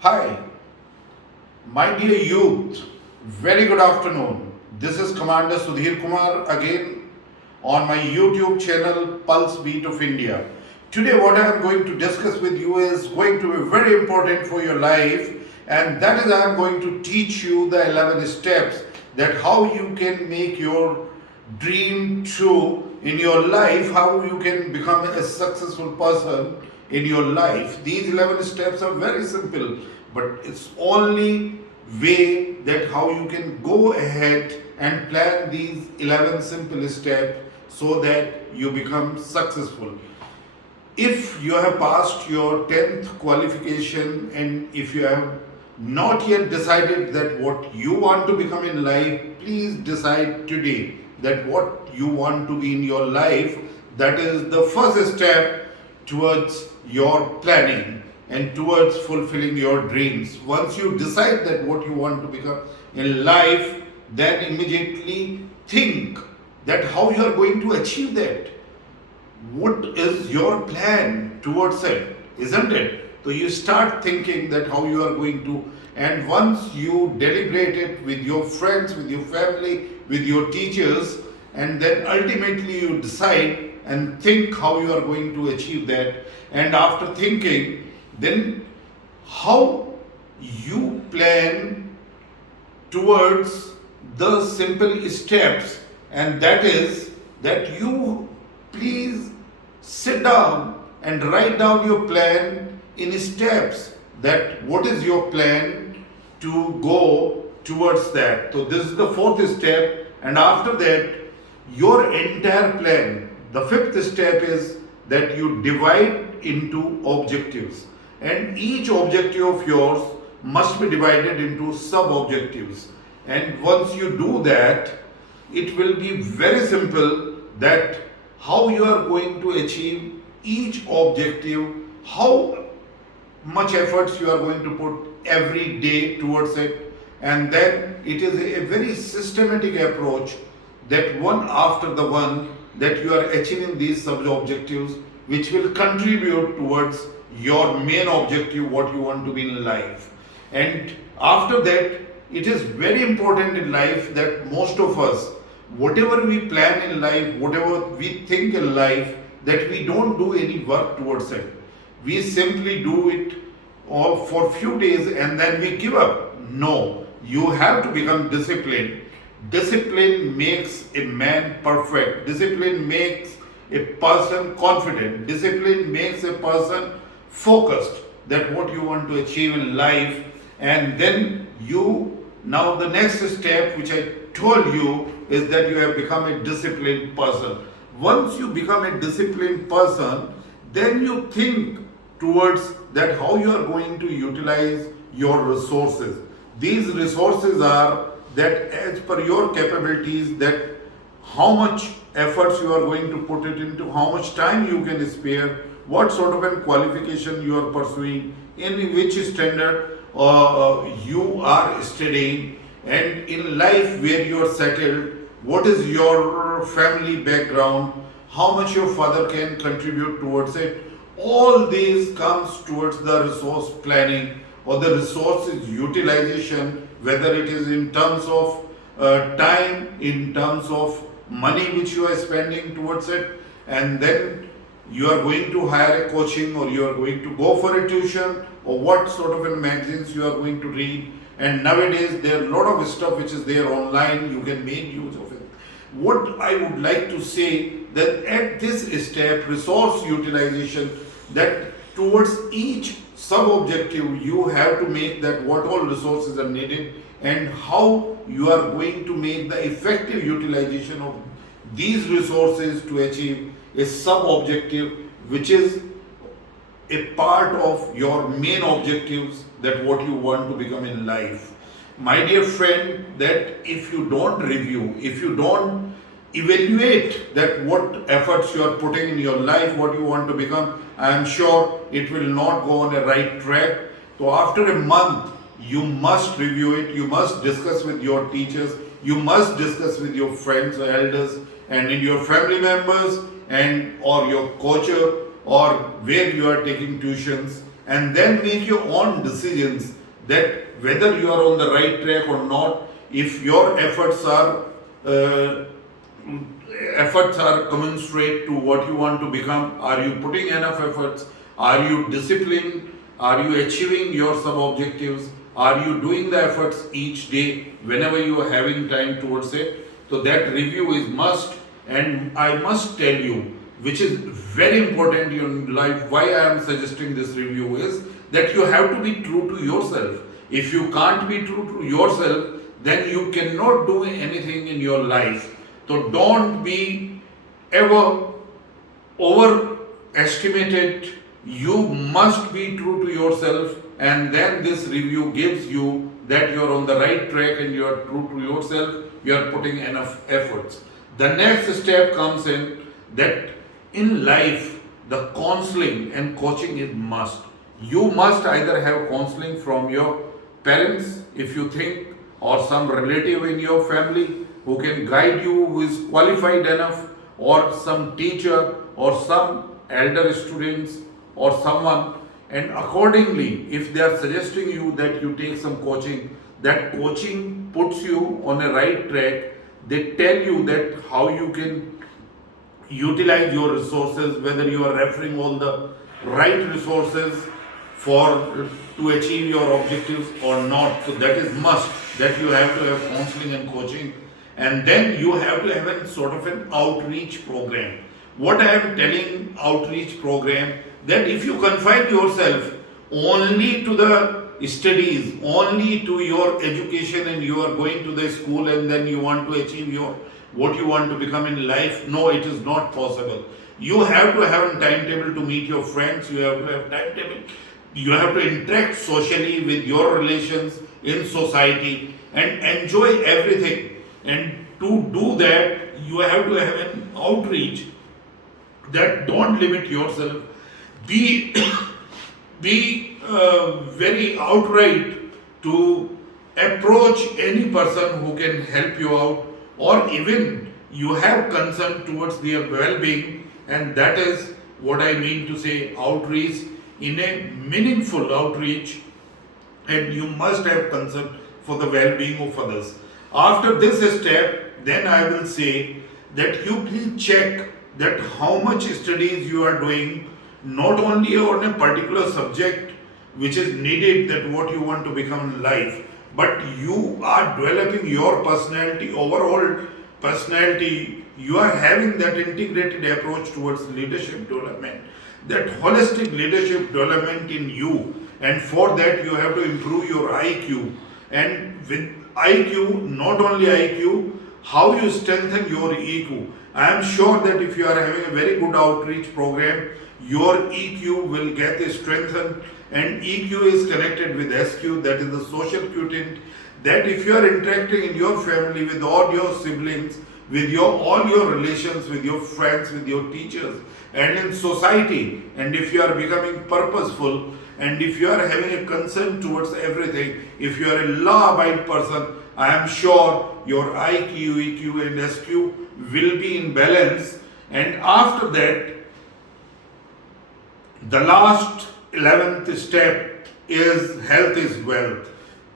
Hi, my dear youth, very good afternoon. This is Commander Sudhir Kumar again on my YouTube channel Pulse Beat of India. Today, what I am going to discuss with you is going to be very important for your life, and that is, I am going to teach you the 11 steps that how you can make your dream true in your life, how you can become a successful person in your life. These 11 steps are very simple, but it's only way that how you can go ahead and plan these 11 simple steps so that you become successful. If you have passed your 10th qualification and if you have not yet decided that what you want to become in life, please decide today that what you want to be in your life. That is the first step towards your planning and towards fulfilling your dreams. Once you decide that what you want to become in life, then immediately think that how you are going to achieve that. What is your plan towards it, isn't it? So you start thinking that how you are going to, and once you deliberate it with your friends, with your family, with your teachers, and then ultimately you decide and think how you are going to achieve that. And after thinking, then how you plan towards the simple steps, and that is that you please sit down and write down your plan in steps, that what is your plan to go towards that. So this is the fourth step, and after that your entire plan, the fifth step is that you divide into objectives, and each objective of yours must be divided into sub objectives. And once you do that, it will be very simple that how you are going to achieve each objective, how much efforts you are going to put every day towards it, and then it is a very systematic approach that one after the one that you are achieving these sub objectives, which will contribute towards your main objective, what you want to be in life. And after that, it is very important in life that most of us, whatever we plan in life, whatever we think in life, that we don't do any work towards it. We simply do it for few days and then we give up. No, you have to become disciplined. Discipline makes a man perfect. Discipline makes a person confident. Discipline makes a person focused that what you want to achieve in life. And then you, now the next step which I told you is that you have become a disciplined person. Once you become a disciplined person, then you think towards that how you are going to utilize your resources. These resources are that as per your capabilities, that how much efforts you are going to put it into, how much time you can spare, what sort of a qualification you are pursuing, in which standard you are studying, and in life where you are settled, what is your family background, how much your father can contribute towards it. All these comes towards the resource planning or the resources utilization, whether it is in terms of time, in terms of money which you are spending towards it, and then you are going to hire a coaching or you are going to go for a tuition, or what sort of magazines you are going to read. And nowadays there are a lot of stuff which is there online, you can make use of it. What I would like to say that at this step, resource utilization, that towards each sub objective you have to make that what all resources are needed and how you are going to make the effective utilization of these resources to achieve a sub objective which is a part of your main objectives, that what you want to become in life. My dear friend, that if you don't review, if you don't evaluate that what efforts you are putting in your life, what you want to become, I am sure it will not go on a right track. So after a month, you must review it, you must discuss with your teachers, you must discuss with your friends or elders and in your family members and or your coach or where you are taking tuitions, and then make your own decisions that whether you are on the right track or not. If your uh, efforts are commensurate to what you want to become, are you putting enough efforts, are you disciplined, are you achieving your sub objectives, are you doing the efforts each day whenever you are having time towards it. So that review is must, and I must tell you, which is very important in life, why I am suggesting this review is that you have to be true to yourself. If you can't be true to yourself, then you cannot do anything in your life. So don't be ever overestimated. You must be true to yourself, and then this review gives you that you're on the right track and you're true to yourself, you're putting enough efforts. The next step comes in that in life, the counseling and coaching is must. You must either have counseling from your parents, if you think, or some relative in your family who can guide you, who is qualified enough, or some teacher, or some elder students, or someone. And accordingly, if they are suggesting you that you take some coaching, that coaching puts you on a right track. They tell you that how you can utilize your resources, whether you are referring all the right resources for to achieve your objectives or not. So that is must, that you have to have counseling and coaching, and then you have to have a sort of an outreach program. What I am telling outreach program, that if you confine yourself only to the studies, only to your education, and you are going to the school and then you want to achieve your what you want to become in life, no, it is not possible. You have to have a timetable to meet your friends, you have to have timetable, you have to interact socially with your relations in society and enjoy everything. And to do that, you have to have an outreach, that don't limit yourself. Be very outright to approach any person who can help you out, or even you have concern towards their well-being, and that is what I mean to say outreach in a meaningful outreach, and you must have concern for the well-being of others. After this step, then I will say that you please check that how much studies you are doing, not only on a particular subject which is needed, that what you want to become in life, but you are developing your personality, overall personality. You are having that integrated approach towards leadership development, that holistic leadership development in you, and for that you have to improve your IQ. And with IQ, not only IQ, how you strengthen your EQ. I am sure that if you are having a very good outreach program, your EQ will get strengthened, and EQ is connected with SQ, that is the social quotient, that if you are interacting in your family with all your siblings, with all your relations, with your friends, with your teachers, and in society, and if you are becoming purposeful, and if you are having a concern towards everything, if you are a law-abiding person, I am sure your IQ, EQ and SQ will be in balance. And after that, the last 11th step is health is wealth.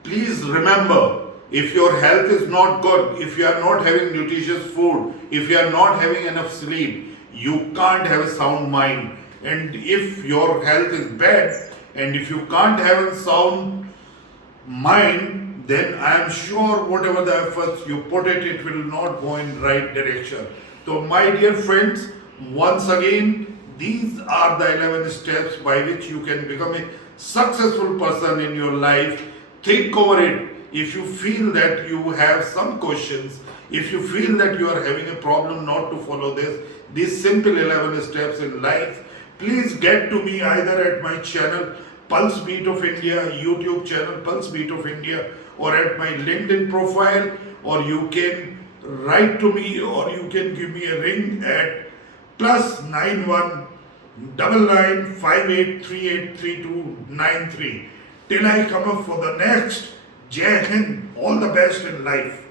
Please remember, if your health is not good, if you are not having nutritious food, if you are not having enough sleep, you can't have a sound mind. And if your health is bad, and if you can't have a sound mind, then I am sure whatever the efforts you put it will not go in right direction. So my dear friends, once again, these are the 11 steps by which you can become a successful person in your life. Think over it. If you feel that you have some questions, if you feel that you are having a problem not to follow these simple 11 steps in life, please get to me either at my channel Pulse Beat of India, YouTube channel Pulse Beat of India, or at my LinkedIn profile, or you can write to me, or you can give me a ring at +91 9958383293. Till I come up for the next, Jai Hind, all the best in life.